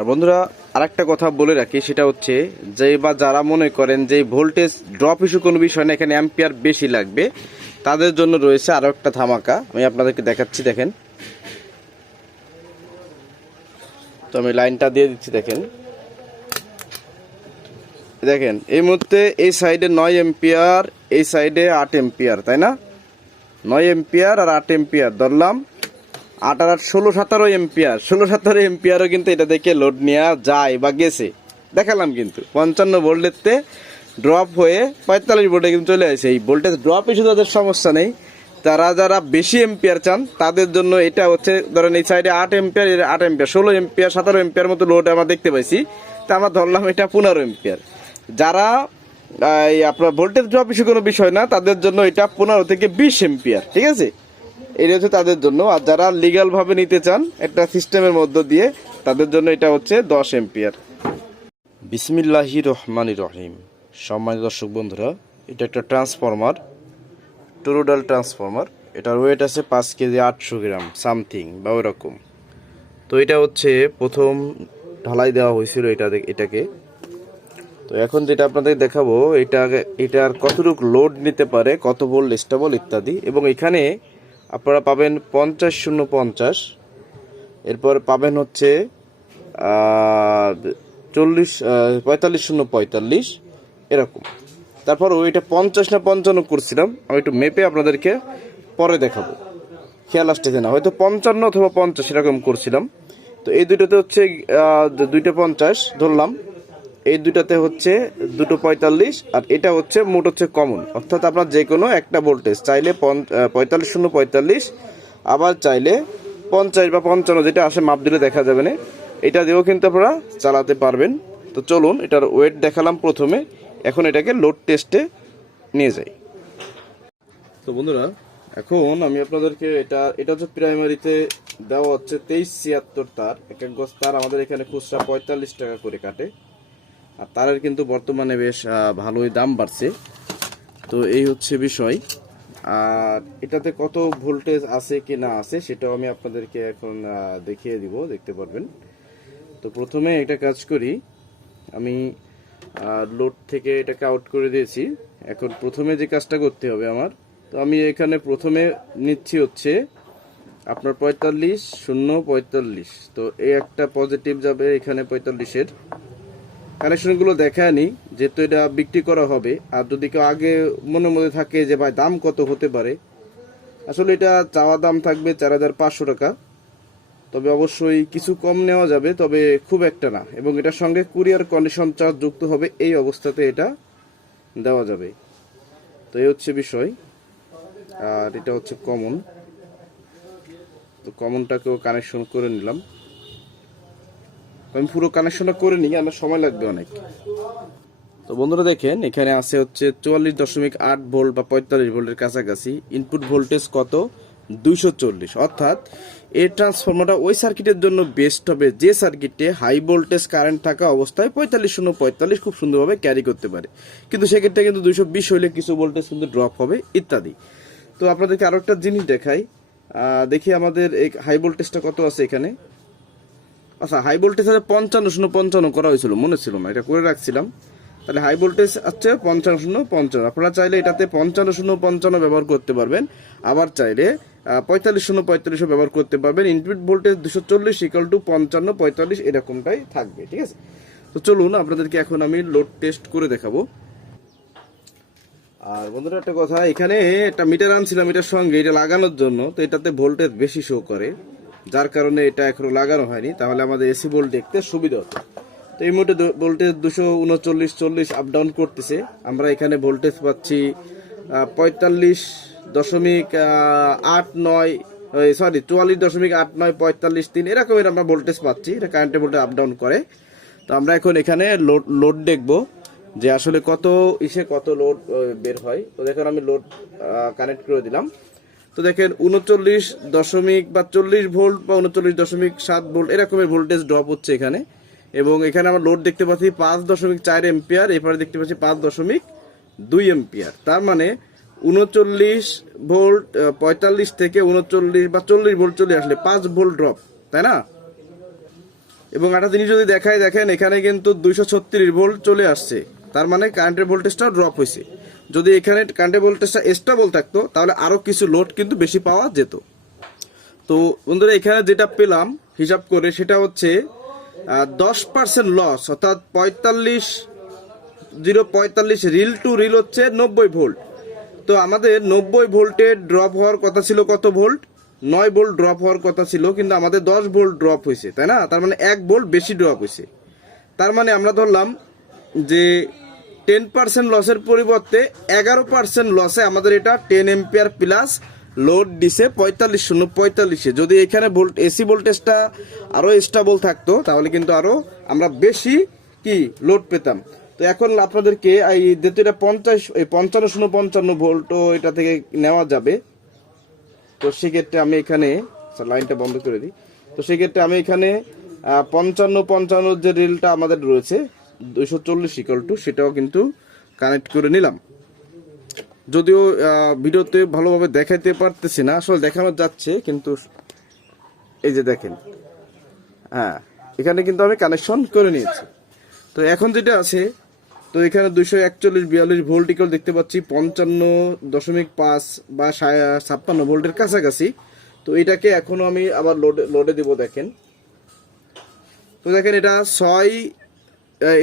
আর বন্ধুরা আরেকটা কথা বলে রাখি, সেটা হচ্ছে যে বা যারা মনে করেন যে ভোল্টেজ ড্রপ ইস্যু কোনো বিষয় না, এখানে অ্যাম্পিয়ার বেশি লাগবে, তাদের জন্য রয়েছে আরও একটা ধামাকা। আমি আপনাদেরকে দেখাচ্ছি, দেখেন। তো আমি লাইনটা দিয়ে দিচ্ছি, দেখেন। দেখেন এই মুহূর্তে এই সাইডে 9 এম্পিয়ার, এই সাইডে 8 এম্পিয়ার, তাই না? 9 এম্পিয়ার আর 8 এম্পিয়ার ধরলাম, 8 আর 8 16-17 এম্পিয়ার। 16-17 এম্পিয়ারও কিন্তু এটা দেখে লোড নেওয়া যায় বা গেছে, দেখালাম। কিন্তু 55 ভোল্টেতে ড্রপ হয়ে 45 ভোল্টে কিন্তু চলে আসে। এই ভোল্টেজ ড্রপ ইস্যু তাদের সমস্যা নেই। যারা বেশি এম্পিয়ার চান তাদের জন্য এটা হচ্ছে, ধরেন এই সাইডে 8 এম্পিয়ার, 8 এম্পিয়ার, 16 এম্পিয়ার, 17 এম্পিয়ার মতো লোড আমরা দেখতে পাইছি। তা আমরা ধরলাম এটা 15 এম্পিয়ার। যারা আপনার ভোল্টেজ ড্রপ ইস্যু কোনো বিষয় না, তাদের জন্য এটা 15 থেকে 20 এম্পিয়ার, ঠিক আছে? এটা হচ্ছে তাদের জন্য। আর যারা লিগ্যাল ভাবে নিতে চান একটা সিস্টেমের মধ্য দিয়ে, তাদের জন্য এটা হচ্ছে 10 এম্পিয়ার। বিসমিল্লাহির রহমানির রহিম। সম্মানিত দর্শক বন্ধুরা, এটা একটা ট্রান্সফরমার, টুরুডাল ট্রান্সফরমার। এটার ওয়েট আছে 5 কেজি 800 গ্রাম সামথিং বা ওরকম। তো এটা হচ্ছে প্রথম ঢালাই দেওয়া হয়েছিল এটাকে। তো এখন যেটা আপনাদের দেখাবো, এটার কতটুকু লোড নিতে পারে, কত ভোল্ট স্টেবল ইত্যাদি। এবং এখানে আপনারা পাবেন 50-0-50, এরপর পাবেন হচ্ছে 45-0-45 এরকম। তারপর ওইটা 50 না 55 করছিলাম, আমি একটু মেপে আপনাদেরকে পরে দেখাবো, খেয়াল আসতেছে না, হয়তো 55 অথবা 50 এরকম করছিলাম। তো এই দুটোতে হচ্ছে 2টা 50 ধরলাম, এই দুটাতে হচ্ছে 2টো 45, আর এটা হচ্ছে মোট হচ্ছে কমন, অর্থাৎ আপনার যে কোনো একটা ভোল্টেজ চাইলে 45-0-45, আবার চাইলে 50 বা 55 যেটা আসে মাপ দিলে দেখা যাবে না, এটা দিয়েও কিন্তু আপনারা চালাতে পারবেন। তো চলুন, এটার ওয়েট দেখালাম প্রথমে, এখন এটাকে লোড টেস্টে নিয়ে যাই। তো বন্ধুরা, এখন আমি আপনাদেরকে এটা হচ্ছে প্রাইমারিতে দেওয়া হচ্ছে 2376 তার। এক এক গজ তার আমাদের এখানে খুচরা 45 টাকা করে কাটে, আর তারের কিন্তু বর্তমানে বেশ ভালোই দাম বাড়ছে। তো এই হচ্ছে বিষয়। আর এটাতে কত ভোল্টেজ আছে কি না আছে সেটাও আমি আপনাদেরকে এখন দেখিয়ে দিব, দেখতে পারবেন। তো প্রথমে এটা কাজ করি, আমি লোড থেকে এটাকে আউট করে দিয়েছি। এখন প্রথমে যে কাজটা করতে হবে আমার, তো আমি এখানে প্রথমে নিচ্ছি হচ্ছে আপনার 45-0-45। তো এই একটা পজিটিভ যাবে এখানে 45-এর। কানেকশনগুলো দেখায়নি যেহেতু এটা বিক্রি করা হবে। আর যদি কেউ আগে মনের মধ্যে থাকে যে ভাই দাম কত হতে পারে, আসলে এটা চাওয়া দাম থাকবে 4500 টাকা। তবে অবশ্যই কিছু কম নেওয়া যাবে, তবে খুব একটা না। এবং এটার সঙ্গে কুরিয়ার কন্ডিশন চার্জ যুক্ত হবে, এই অবস্থাতে এটা দেওয়া যাবে। তো এই হচ্ছে বিষয়। আর এটা হচ্ছে কমন, তো কমনটাকেও কানেকশন করে নিলাম। আমি পুরো কানেকশনটা করে নিই, আমার সময় লাগবে অনেক। তো বন্ধুরা দেখেন, এখানে আছে হচ্ছে 44.8 ভোল্ট বা 45 ভোল্টের কাছাকাছি। ইনপুট ভোল্টেজ কত? 240। অর্থাৎ এই ট্রান্সফরমারটা ওই সার্কিটের জন্য বেস্ট হবে যে সার্কিটে হাই ভোল্টেজ কারেন্ট থাকা অবস্থায় 45-0-45 খুব সুন্দরভাবে ক্যারি করতে পারে। কিন্তু সেক্ষেত্রে কিন্তু 220 হইলে কিছু ভোল্টেজ কিন্তু ড্রপ হবে ইত্যাদি। তো আপনাদেরকে আরো একটা জিনিস দেখাই, দেখি আমাদের এই হাই ভোল্টেজটা কত আছে এখানে। আচ্ছা, হাই ভোল্টেজ আছে 55-0-55 করা হয়েছিল, মনে ছিল না, এটা করে রাখছিলাম। তাহলে হাই ভোল্টেজ আছে 55-0-55। আপনারা চাইলে এটাতে 55-0-55 ব্যবহার করতে পারবেন, আবার চাইলে 45-0-45 ব্যবহার করতে পারবেন। ইনপুট ভোল্টেজ 240 = 55-45 এরকমটাই থাকবে, ঠিক আছে? তো চলুন আপনাদেরকে এখন আমি লোড টেস্ট করে দেখাবো। আর বন্ধুরা একটা কথা, এখানে একটা মিটার আনছিলাম এটার সঙ্গে, এটা লাগানোর জন্য। তো এটাতে ভোল্টেজ বেশি শো করে, যার কারণে এটা এখনো লাগানো হয়নি, তাহলে আমাদের এসি ভোল্ট দেখতে সুবিধা হতো। তো এই মুহূর্তে ভোল্টেজ 239-40 আপ ডাউন করতেছে। আমরা এখানে ভোল্টেজ পাচ্ছি 44.89 এরকমের আমরা ভোল্টেজ পাচ্ছি। এটা কারেন্টের ভোল্টেজ আপ ডাউন করে। তো আমরা এখন এখানে লোড দেখবো যে আসলে কত লোড বের হয়। তো দেখেন আমি লোড কানেক্ট করে দিলাম। তো দেখেন 39.40 ভোল্ট বা 39.7 ভোল্ট এরকমের ভোল্টেজ ড্রপ হচ্ছে এখানে। এবং এখানে আমরা লোড দেখতে পাচ্ছি 5.4 এম্পিয়ার, এরপরে দেখতে পাচ্ছি 5.2 এম্পিয়ার। তার মানে 39 ভোল্ট 45 থেকে 39 বা 40 ভোল্ট চলে আসলে 5 ভোল্ট ড্রপ, তাই না? এবং একটা জিনিস যদি দেখেন এখানে কিন্তু 236 ভোল্ট চলে আসছে, তার মানে কারেন্টের ভোল্টেজটা ড্রপ হয়েছে। যদি এখানে কারেন্টের ভোল্টেজটা স্টেবল থাকতো তাহলে আরো কিছু লোড কিন্তু বেশি পাওয়া যেত। তো বন্ধুরা এখানে যেটা পেলাম হিসাব করে সেটা হচ্ছে 10% লস, অর্থাৎ 0.45 রিল টু রিল হচ্ছে 90 ভোল্ট। তো আমাদের 90 ভোল্টে ড্রপ হওয়ার কথা ছিল কত ভোল্ট, 9 ভোল্ট ড্রপ হওয়ার কথা ছিল, কিন্তু আমাদের 10 ভোল্ট ড্রপ হয়েছে, তাই না? তার মানে 1 ভোল্ট বেশি ড্রপ হয়েছে। তার মানে আমরা ধরলাম যে 10% লসের পরিবর্তে 11% লসে আমাদের এটা 10 এম্পিয়ার প্লাস লোড দিছে 45 যদি এখানে এসি ভোল্টেজটা আরো স্টেবল থাকতো তাহলে কিন্তু আরো আমরা বেশি কি লোড পেতাম। তো এখন আপনাদেরকে এই যেহেতু এটা 55 ভোল্ট এটা থেকে নেওয়া যাবে, তো সেক্ষেত্রে আমি এখানে লাইনটা বন্ধ করে দিই। তো সেক্ষেত্রে আমি এখানে 55 যে রিলটা আমাদের রয়েছে 240 সেটাও কিন্তু কানেক্ট করে নিলাম। যদিও ভিডিওতে ভালোভাবে দেখাইতে পারতেছি না, আসলে দেখানো যাচ্ছে, কিন্তু এই যে দেখেন, হ্যাঁ এখানে কিন্তু আমি কানেকশন করে নিয়েছি। তো এখন যেটা আছে, তো এখানে 241-42 ভোল্ট ইকুয়াল দেখতে পাচ্ছি 55.5 বা 56 ভোল্টের কাছাকাছি। তো এটাকে এখনো আমি আবার লোডে দিব। দেখেন, তো দেখেন এটা 6,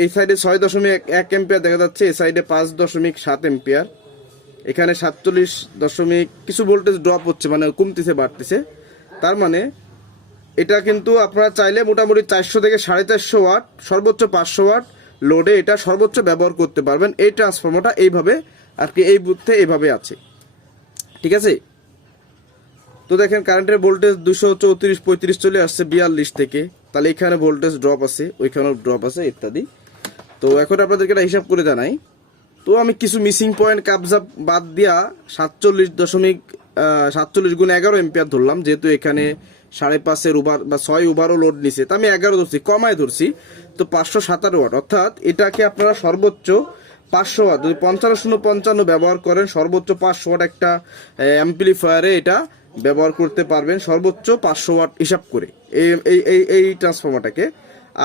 এই সাইডে 6.1 এম্পিয়ার দেখা যাচ্ছে, এই সাইডে 5.7 এম্পিয়ার, এখানে 47 কিছু ভোল্টেজ ড্রপ হচ্ছে, মানে কমতেছে বাড়তেছে। তার মানে এটা কিন্তু আপনারা চাইলে মোটামুটি 400 থেকে 450 ওয়াট, সর্বোচ্চ 500 ওয়াট লোডে এটা সর্বোচ্চ ব্যবহার করতে পারবেন। এই ট্রান্সফর্মারটা এইভাবে আর কি, এই বুথে এইভাবে আছে, ঠিক আছে? তো দেখেন কারেন্টের ভোল্টেজ 234-35 চলে আসছে 42 থেকে, তাহলে এখানে ভোল্টেজ ড্রপ আছে, ওইখানেও ড্রপ আছে ইত্যাদি। তো এখন আপনাদেরকে এটা হিসাব করে জানাই। তো আমি কিছু মিসিং পয়েন্ট কাবজা বাদ দিয়া 47 গুণ 11 এম্পিয়ার ধরলাম, যেহেতু এখানে 5.5 ওভার বা 6 ওভারও লোড নিছে, তো আমি 11 ধরছি, কমায় ধরছি। তো 517 ওয়াট, অর্থাৎ এটাকে আপনারা সর্বোচ্চ 500 ওয়াট, যদি 55 ব্যবহার করেন সর্বোচ্চ 500 ওয়াট একটা অ্যাম্পলিফায়ারে এটা ব্যবহার করতে পারবেন, সর্বোচ্চ 500 ওয়াট হিসাব করে এই ট্রান্সফর্মারটাকে।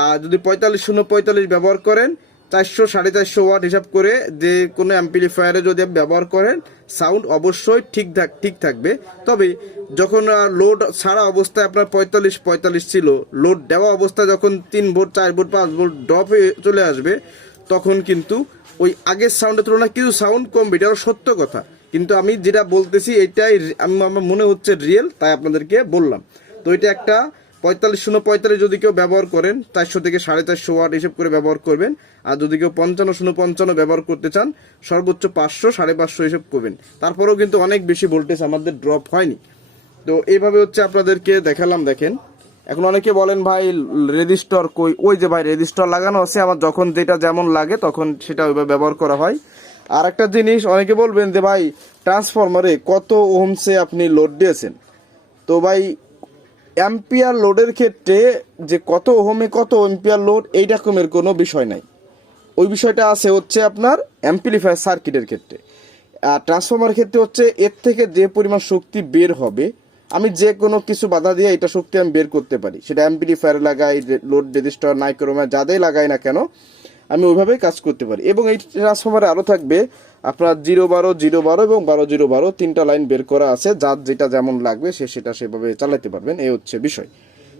আর যদি 45 ব্যবহার করেন 400-450 ওয়াট হিসাব করে যে কোনো অ্যাম্পলিফায়ারে যদি ব্যবহার করেন সাউন্ড অবশ্যই ঠিক থাকবে। তবে যখন লোড ছাড়া অবস্থায় আপনার 45 ছিল, লোড দেওয়া অবস্থায় যখন 3 ভোল্ট 4 ভোল্ট 5 ভোল্ট ড্রপ হয়ে চলে আসবে, তখন কিন্তু ওই আগের সাউন্ডের তুলনায় কিছু সাউন্ড কমবে, এটাও সত্য কথা। কিন্তু আমি যেটা বলতেছি এটাই আমার মনে হচ্ছে রিয়েল, তাই আপনাদেরকে বললাম। তো এটা একটা 45 যদি কেউ ব্যবহার করেন 400 থেকে 450 ওয়াট হিসেব করে ব্যবহার করবেন। আর যদি কেউ 55 ব্যবহার করতে চান সর্বোচ্চ 500-550 হিসেব করবেন। তারপরেও কিন্তু অনেক বেশি ভোল্টেজ আমাদের ড্রপ হয়নি। তো এইভাবে হচ্ছে আপনাদেরকে দেখালাম। দেখেন, এখন অনেকে বলেন ভাই রেজিস্টর কই? ওই যে ভাই রেজিস্টর লাগানো আছে, আমার যখন যেটা যেমন লাগে তখন সেটা ওইভাবে ব্যবহার করা হয়। আর একটা জিনিস অনেকে বলবেন যে ভাই ট্রান্সফরমারে কত ওহমসে আপনি লোড দিয়েছেন। তো ভাই অ্যাম্পিয়ার লোডের ক্ষেত্রে যে কত ওহমে কত এম্পিয়ার লোড এই রকমের কোনো বিষয় নাই, ওই বিষয়টা আছে হচ্ছে আপনার অ্যাম্পলিফায়ার সার্কিটের ক্ষেত্রে। আর ট্রান্সফরমার ক্ষেত্রে হচ্ছে এর থেকে যে পরিমাণ শক্তি বের হবে, আমি যে কোনো কিছু বাধা দিয়ে এটা শক্তি আমি বের করতে পারি, সেটা অ্যাম্পলিফায়ার লাগাই, লোড রেজিস্টার মাইক্রোমার যাদের লাগাই না কেন আমি ওইভাবেই কাজ করতে পারি। এবং এই ট্রান্সফরমারে আরও থাকবে আপনার 0-12 এবং 12-0-12 তিনটা লাইন বের করা আছে, যার যেটা যেমন লাগবে সেটা সেভাবে চালাতে পারবেন, এই হচ্ছে বিষয়।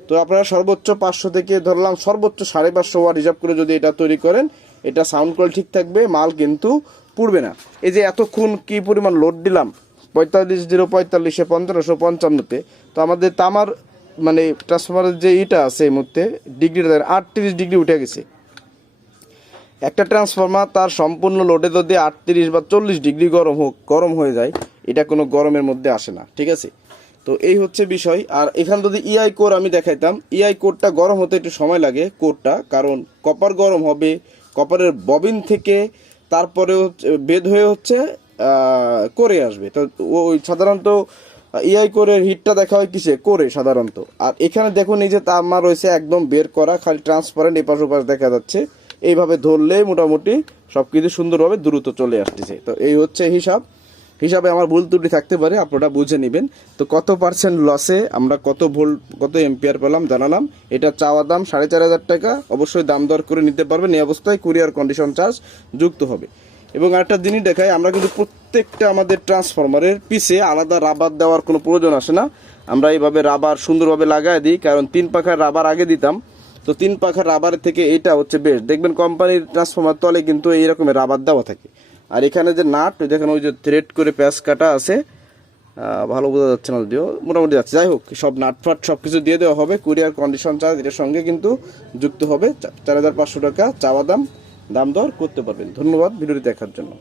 তো আপনারা সর্বোচ্চ 500 থেকে ধরলাম সর্বোচ্চ 550 ওয়াট হিসাব করে যদি এটা তৈরি করেন, এটা সাউন্ড কোয়ালিটি ঠিক থাকবে, মাল কিন্তু পুড়বে না। এই যে এতক্ষণ কি পরিমাণ লোড দিলাম 45-045-এ 1555-তে, তো আমাদের তামার মানে ট্রান্সফরমারের যে ইটা আছে এই মুহূর্তে ডিগ্রিটা 38 ডিগ্রি উঠে গেছে। একটা ট্রান্সফরমার তার সম্পূর্ণ লোডে যদি 38 বা 40 ডিগ্রি গরম হয়ে যায়, এটা কোনো গরমের মধ্যে আসে না, ঠিক আছে? তো এই হচ্ছে বিষয়। আর এখানে যদি ইআই কোর আমি দেখাইতাম, ইআই কোরটা গরম হতে একটু সময় লাগে কোরটা, কারণ কপার গরম হবে, কপারের ববিন থেকে তারপরে বেদ হয়ে হচ্ছে কোরে আসবে। তো ওই সাধারণত ইআই কোরের হিটটা দেখা হয় কিসে? কোরে সাধারণত। আর এখানে দেখুন এই যে তামা রয়েছে একদম বের করা, খালি ট্রান্সপারেন্ট এপাশ ওপাশ দেখা যাচ্ছে, এইভাবে ধরলে মোটামুটি সবকিছু সুন্দরভাবে দ্রুত চলে আসতেছে। তো এই হচ্ছে হিসাবে আমার ভুল ত্রুটি থাকতে পারে, আপনারা বুঝে নেবেন। তো কত পার্সেন্ট লসে আমরা কত ভোল্ট কত এম্পিয়ার পেলাম জানালাম। এটা চাওয়া দাম 4,500 টাকা। অবশ্যই দাম দর করে নিতে পারবেন। এই অবস্থায় কুরিয়ার কন্ডিশন চার্জ যুক্ত হবে। এবং আরেকটা জিনিস দেখাই, আমরা কিন্তু প্রত্যেকটা আমাদের ট্রান্সফরমারের পিছে আলাদা রাবার দেওয়ার কোনো প্রয়োজন আসে না। আমরা এইভাবে রাবার সুন্দরভাবে লাগাই দিই, কারণ 3 পাখার রাবার আগে দিতাম। তো 3 পাখার রাবার থেকে এটা হচ্ছে বেস্ট। দেখবেন কোম্পানির ট্রান্সফরমার তলে কিন্তু এই রকমের রাবার দেওয়া থাকে। আর এখানে যে নাট, দেখেন ওই যে থ্রেড করে প্যাচ কাটা আছে, ভালো বোঝা যাচ্ছে না যদিও, মোটামুটি যাচ্ছে। যাই হোক, সব নাটফাট সব কিছু দিয়ে দেওয়া হবে। কুরিয়ার কন্ডিশন চার্জ এটার সঙ্গে কিন্তু যুক্ত হবে। 4,500 টাকা চাওয়া দাম, দাম দর করতে পারবেন। ধন্যবাদ ভিডিওটি দেখার জন্য।